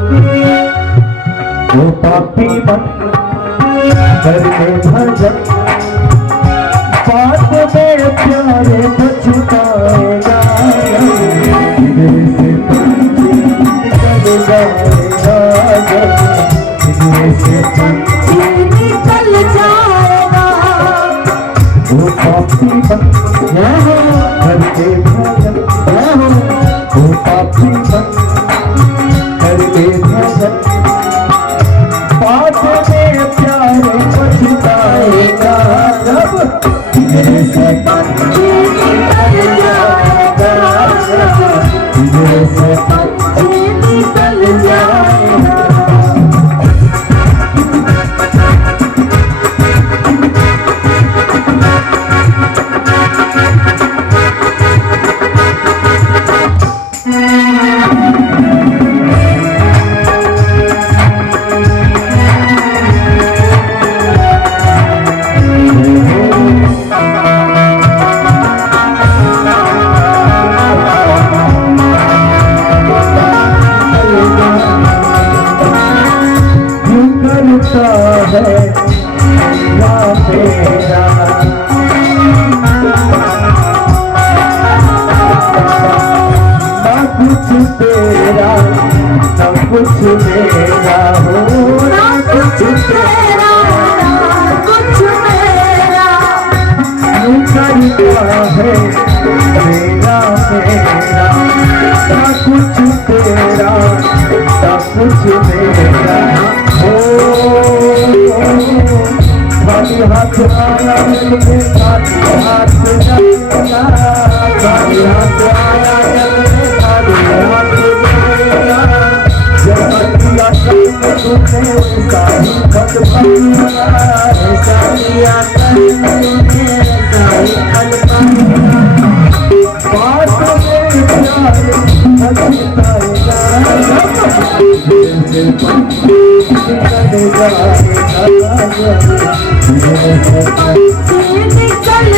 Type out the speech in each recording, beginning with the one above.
वो पापी मन करके भजन बात में प्यारे पछताएगा निकल जाएगा वो पापी मन करके भजन वो पापी मन करके भजन बात में प्यारे पछताएगा जब मेरे से पंछी निकल जाएगा मेरे से पंछी निकल जाएगा है या तेरा ना कुछ तेरा ना कुछ मेरा हो ना कुछ तेरा ना कुछ मेरा यूं करता है मेरा मेरा ना कुछ तेरा ना कुछ मेरा खाली हाथ आया मिलके खाली हाथ जाएगा खाली हाथ आया मिलके खाली हाथ जाएगा जब दिया तुमने सारी खत पाया सारिया तुमने सारी खत पाया बात में प्यारे पछताएगा जैसे पंछी निकल जाएगा पंछी निकल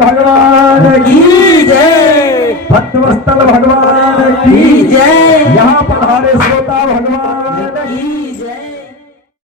भगवान की जय भक्तवत्सल भगवान की जय यहाँ पधारे श्रोता भगवान